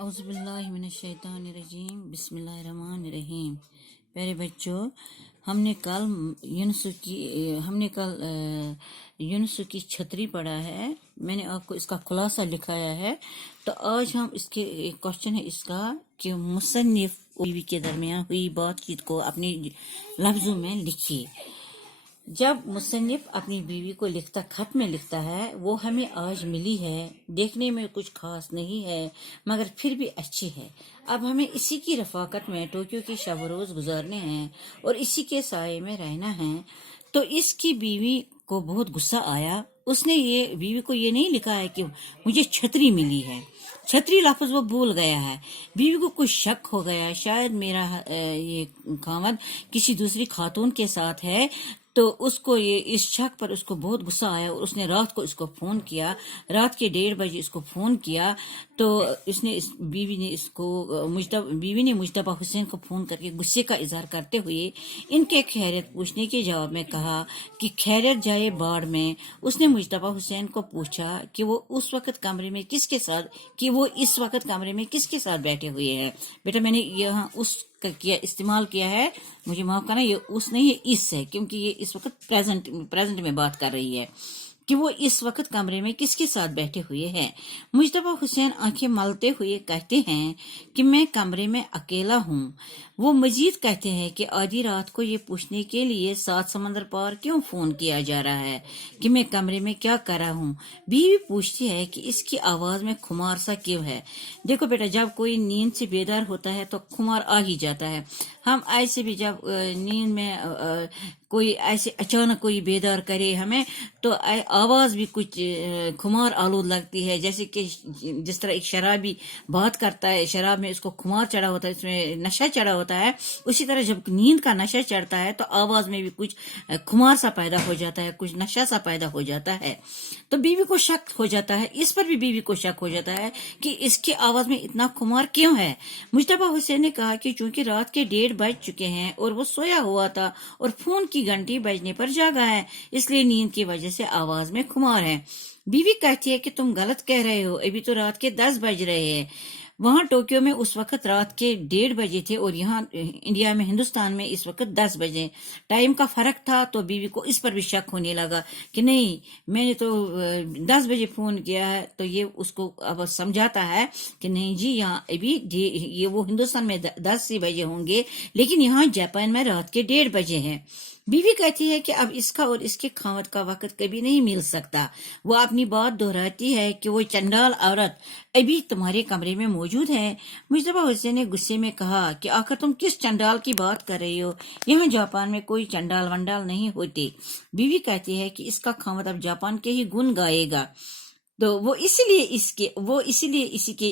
औज़ुबिल्लाहिमिनश्शैतानिर्रजीम बिस्मिल्लाहिर्रहमानिर्रहीम। प्यारे बच्चों, हमने कल यूनुस की छतरी पढ़ा है। मैंने आपको इसका खुलासा लिखाया है। तो आज हम इसके क्वेश्चन है इसका कि मुसन्निफ बीवी के दरमियान हुई बातचीत को अपने लफ्जों में लिखिए। जब मुसन्निफ अपनी बीवी को लिखता खत में लिखता है, वो हमें आज मिली है, देखने में कुछ खास नहीं है मगर फिर भी अच्छी है। अब हमें इसी की रफाकत में टोक्यो के शब रोज गुजारने हैं और इसी के साये में रहना है। तो इसकी बीवी को बहुत गुस्सा आया। उसने बीवी को ये नहीं लिखा है कि मुझे छतरी मिली है, छतरी लफ्ज वो भूल गया है। बीवी को कुछ शक हो गया, शायद मेरा ये खामद किसी दूसरी खातून के साथ है। तो उसको इस शक पर उसको बहुत गुस्सा आया और उसने रात को इसको फोन किया, रात के 1:30 बजे इसको फोन किया। तो बीवी ने मुजतबा हुसैन को फोन करके गुस्से का इजहार करते हुए इनके खैरियत पूछने के जवाब में कहा कि खैरियत जाए बाढ़ में। उसने मुजतबा हुसैन को पूछा कि वो इस वक्त कमरे में किसके साथ बैठे हुए हैं। बेटा, मैंने यहाँ उस इस्तेमाल किया है, मुझे माफ करना, ये उस नहीं, ये इस है, क्योंकि ये इस वक्त प्रेजेंट में बात कर रही है कि वो इस वक्त कमरे में किसके साथ बैठे हुए हैं। मुजतबा हुसैन आंखें मलते हुए कहते हैं कि मैं कमरे में अकेला हूँ। वो मजीद कहते हैं कि आधी रात को ये पूछने के लिए 7 समंदर पार क्यों फोन किया जा रहा है कि मैं कमरे में क्या कर रहा हूँ। बीवी पूछती है कि इसकी आवाज में खुमार सा क्यों है। देखो बेटा, जब कोई नींद से बेदार होता है तो खुमार आ ही जाता है। हम ऐसे भी जब नींद में कोई ऐसे अचानक कोई बेदार करे हमें, तो आवाज भी कुछ खुमार आलूद लगती है। जैसे कि जिस तरह एक शराबी बात करता है, शराब में उसको खुमार चढ़ा होता है, इसमें नशा चढ़ा होता है, उसी तरह जब नींद का नशा चढ़ता है तो आवाज में भी कुछ खुमार सा पैदा हो जाता है, कुछ नशा सा पैदा हो जाता है। तो बीवी को शक हो जाता है, इस पर भी बीवी को शक हो जाता है कि इसकी आवाज में इतना खुमार क्यों है। मुजतबा हुसैन ने कहा कि चूंकि रात के 1:30 बज चुके हैं और वो सोया हुआ था और फोन की घंटी बजने पर जागा है, इसलिए नींद की वजह से आवाज में खुमार है। बीवी कहती है कि तुम गलत कह रहे हो, अभी तो रात के 10 बज रहे हैं। वहां टोक्यो में उस वक्त रात के 1:30 बजे थे और यहाँ इंडिया में, हिंदुस्तान में इस वक्त 10 बजे टाइम का फर्क था। तो बीवी को इस पर भी शक होने लगा कि नहीं, मैंने तो 10 बजे फोन किया है। तो ये उसको अब समझाता है कि नहीं जी, यहाँ अभी ये वो हिंदुस्तान में 10 बजे होंगे, लेकिन यहाँ जापान में रात के 1:30 बजे हैं। बीवी कहती है कि अब इसका और इसके खामद का वक्त कभी नहीं मिल सकता। वो अपनी बात दोहराती है कि वो चंडाल औरत अभी तुम्हारे कमरे में मौजूद है। मुजतबा हुसैन ने गुस्से में कहा कि आखिर तुम किस चंडाल की बात कर रही हो, यहाँ जापान में कोई चंडाल वंडाल नहीं होते। बीवी कहती है कि इसका खामद अब जापान के ही गुण गाएगा, तो वो इसीलिए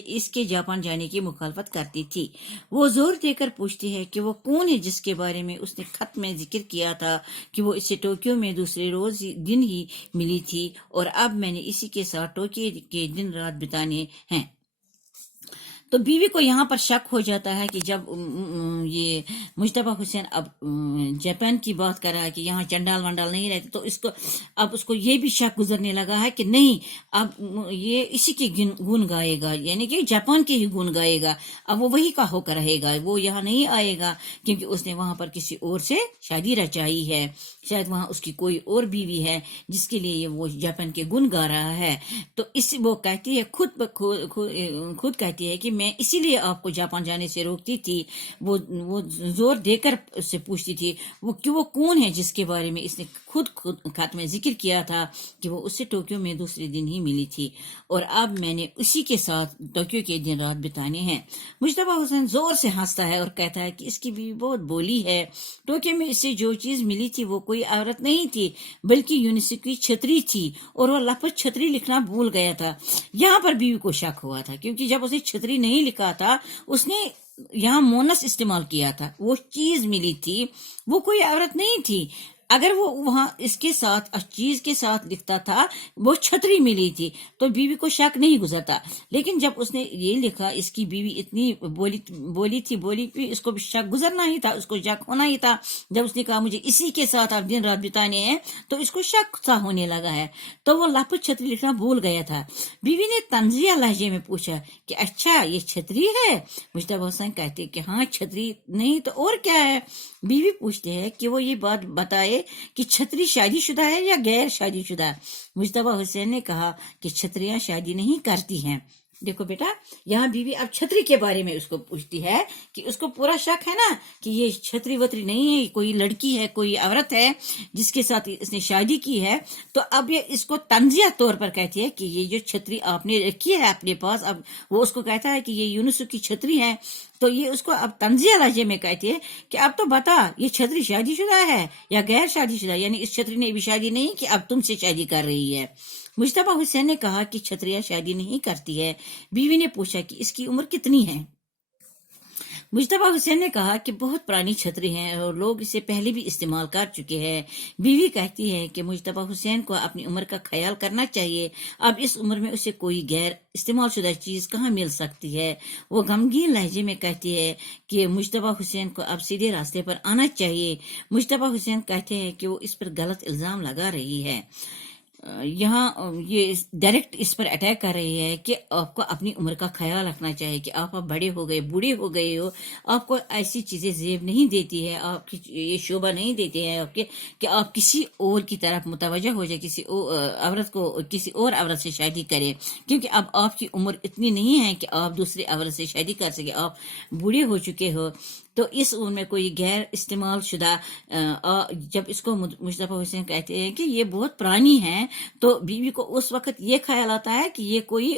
इसके जापान जाने की मुखालफत करती थी। वो जोर देकर पूछती है कि वो कौन है जिसके बारे में उसने खत में जिक्र किया था कि वो इसे टोक्यो में दूसरे दिन ही मिली थी और अब मैंने इसी के साथ टोक्यो के दिन रात बिताने हैं। तो बीवी को यहाँ पर शक हो जाता है कि जब ये मुजतबा हुसैन अब जापान की बात कर रहा है कि यहाँ चंडाल वंडाल नहीं रहते, तो अब उसको ये भी शक गुजरने लगा है कि नहीं, अब ये इसी के गुण गाएगा, यानी कि जापान के ही गुण गाएगा। अब वो वही का होकर रहेगा, वो यहाँ नहीं आएगा क्योंकि उसने वहां पर किसी और से शादी रचाई है। शायद वहां उसकी कोई और बीवी है जिसके लिए वो जापान के गुण गा रहा है। तो वो कहती है, खुद कहती है कि मैं इसीलिए आपको जापान जाने से रोकती थी। वो जोर देकर उससे पूछती थी वो कौन है जिसके बारे में इसने खुद खत में जिक्र किया था कि वो उससे टोक्यो में दूसरे दिन ही मिली थी और अब मैंने उसी के साथ टोक्यो के दिन रात बिताने हैं। मुजतबा हुसैन जोर से हंसता है और कहता है कि इसकी बीवी बहुत बोली है। टोक्यो में इससे जो चीज मिली थी वो कोई औरत नहीं थी बल्कि यूनिस की छतरी थी और वो लफ्ज छतरी लिखना भूल गया था। यहाँ पर बीवी को शक हुआ था क्योंकि जब उसे छतरी नहीं लिखा था, उसने यहाँ मोनस इस्तेमाल किया था। वो चीज मिली थी, वो कोई औरत नहीं थी। اگر وہ وہاں اس کے ساتھ چیز کے ساتھ لکھتا تھا وہ چھتری ملی تھی تو بیوی کو شک نہیں گزرتا، لیکن جب اس نے یہ لکھا اس کی بیوی اتنی بولی تھی اس کو شک گزرنا ہی تھا، اس کو شک ہونا ہی تھا۔ جب اس نے کہا مجھے اسی کے ساتھ آپ دن رات بتانے ہیں تو اس کو شک سا ہونے لگا ہے، تو وہ لفظ چھتری لکھنا بھول گیا تھا۔ بیوی نے طنزیہ لہجے میں پوچھا کہ اچھا یہ چھتری ہے؟ مجتبیٰ حسین کہتے کہ ہاں چھتری نہیں تو اور کیا ہے؟ بیوی پوچھتے ہیں کہ وہ یہ بات بتائے کہ چھتری شادی شدہ ہے یا غیر شادی شدہ؟ مجتبیٰ حسین نے کہا کہ چھتریاں شادی نہیں کرتی ہیں۔ دیکھو بیٹا، یہاں بیوی اب چھتری کے بارے میں اس کو پوچھتی ہے کہ اس کو پورا شک ہے نا کہ یہ چھتری وتری نہیں ہے، کوئی لڑکی ہے، کوئی عورت ہے جس کے ساتھ اس نے شادی کی ہے۔ تو اب یہ اس کو طنزیہ طور پر کہتی ہے کہ یہ جو چھتری آپ نے رکھی ہے اپنے پاس، اب وہ اس کو کہتا ہے کہ یہ یونس کی چھتری ہے، تو یہ اس کو اب طنزیہ لہجے میں کہتی ہے کہ اب تو بتا یہ چھتری شادی شدہ ہے یا غیر شادی شدہ، یعنی اس چھتری نے ابھی شادی نہیں کہ اب تم سے شادی کر رہی ہے۔ مجتبیٰ حسین نے کہا کہ چھتریاں شادی نہیں کرتی ہے۔ بیوی نے پوچھا کہ اس کی عمر کتنی ہے؟ مجتبیٰ حسین نے کہا کہ بہت پرانی چھتری ہیں اور لوگ اسے پہلے بھی استعمال کر چکے ہیں۔ بیوی کہتی ہے کہ مجتبیٰ حسین کو اپنی عمر کا خیال کرنا چاہیے، اب اس عمر میں اسے کوئی غیر استعمال شدہ چیز کہاں مل سکتی ہے۔ وہ غمگین لہجے میں کہتی ہے کہ مجتبیٰ حسین کو اب سیدھے راستے پر آنا چاہیے۔ مجتبیٰ حسین کہتے ہیں کہ وہ اس پر غلط الزام لگا رہی ہے، یہاں یہ ڈائریکٹ اس پر اٹیک کر رہی ہے کہ آپ کو اپنی عمر کا خیال رکھنا چاہیے کہ آپ بڑے ہو گئے، بوڑھے ہو گئے ہو، آپ کو ایسی چیزیں زیب نہیں دیتی ہے، آپ کی یہ شعبہ نہیں دیتے ہیں آپ کے کہ آپ کسی اور کی طرف متوجہ ہو جائے، کسی عورت کو کسی اور عورت سے شادی کرے، کیونکہ اب آپ کی عمر اتنی نہیں ہے کہ آپ دوسری عورت سے شادی کر سکے، آپ بوڑھے ہو چکے ہو۔ تو اس عمر میں کوئی غیر استعمال شدہ جب اس کو مجتبیٰ حسین کہتے ہیں کہ یہ بہت پرانی ہے، تو بیوی کو اس وقت یہ خیال آتا ہے کہ یہ کوئی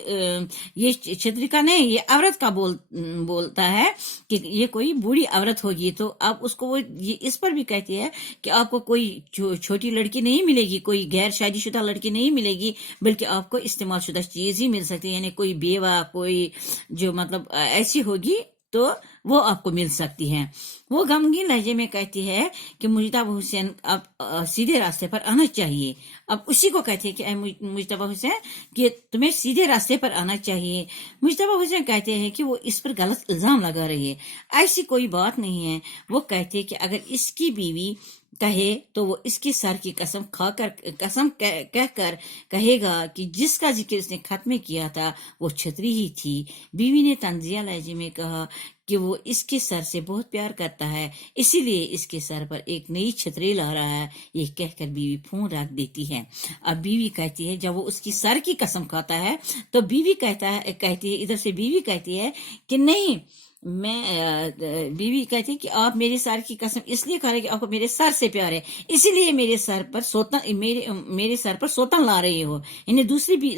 یہ چھتری کا نہیں، یہ عورت کا بولتا ہے کہ یہ کوئی بوڑھی عورت ہوگی۔ تو اب اس کو وہ یہ اس پر بھی کہتی ہے کہ آپ کو کوئی چھوٹی لڑکی نہیں ملے گی، کوئی غیر شادی شدہ لڑکی نہیں ملے گی، بلکہ آپ کو استعمال شدہ چیز ہی مل سکتی ہے، یعنی کوئی بیوہ، کوئی جو مطلب ایسی ہوگی تو وہ آپ کو مل سکتی ہیں۔ وہ غمگین لہجے میں کہتی ہے کہ مجتبیٰ حسین اب سیدھے راستے پر آنا چاہیے۔ اب اسی کو کہتے ہیں کہ اے مجتبیٰ حسین کہ تمہیں سیدھے راستے پر آنا چاہیے۔ مجتبیٰ حسین کہتے ہیں کہ وہ اس پر غلط الزام لگا رہی ہے، ایسی کوئی بات نہیں ہے۔ وہ کہتے ہیں کہ اگر اس کی بیوی کہے تو وہ اس کی سر کی قسم کہہ کر کہے گا کہ جس کا ذکر اس نے خط میں کیا تھا وہ چھتری ہی تھی۔ بیوی نے طنزیہ لہجے میں کہا کہ وہ اس کے سر سے بہت پیار کرتا ہے، اسی لیے اس کے سر پر ایک نئی چھتری لا رہا ہے۔ یہ کہہ کر بیوی فون رکھ دیتی ہے۔ اب بیوی کہتی ہے جب وہ اس کی سر کی قسم کھاتا ہے تو کہتی ہے ادھر سے بیوی کہتی ہے کہ نہیں، بیوی کہتی ہے کہ آپ میرے سر کی قسم اس لیے کھا رہے کہ آپ کو میرے سر سے پیار ہے، اسی لیے میرے سر پر سوتن لا رہے ہو، یعنی دوسری بھی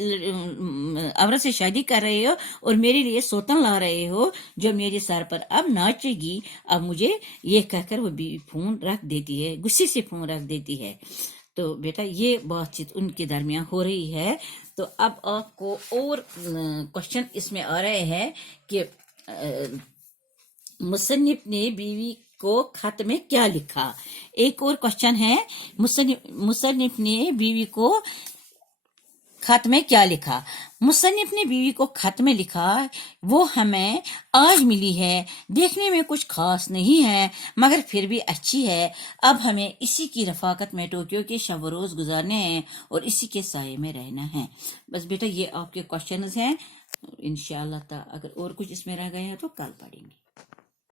عورت سے شادی کر رہے ہو اور میرے لیے سوتن لا رہے ہو جو میرے سر پر اب ناچے گی۔ اب مجھے یہ کہہ کر وہ بیوی فون رکھ دیتی ہے، غصے سے فون رکھ دیتی ہے۔ تو بیٹا یہ بات چیت ان کے درمیان ہو رہی ہے۔ تو اب آپ کو اور کوشچن اس میں آ رہے ہیں کہ مصنف نے بیوی کو خط میں کیا لکھا۔ ایک اور کوشچن ہے، مصنف نے بیوی کو خط میں کیا لکھا؟ مصنف نے بیوی کو خط میں لکھا، وہ ہمیں آج ملی ہے، دیکھنے میں کچھ خاص نہیں ہے مگر پھر بھی اچھی ہے، اب ہمیں اسی کی رفاقت میں ٹوکیو کے شب و روز گزارنے ہیں اور اسی کے سائے میں رہنا ہے۔ بس بیٹا یہ آپ کے کوشچنز ہیں، انشاءاللہ اگر اور کچھ اس میں رہ گیا ہے تو کل پڑھیں گے۔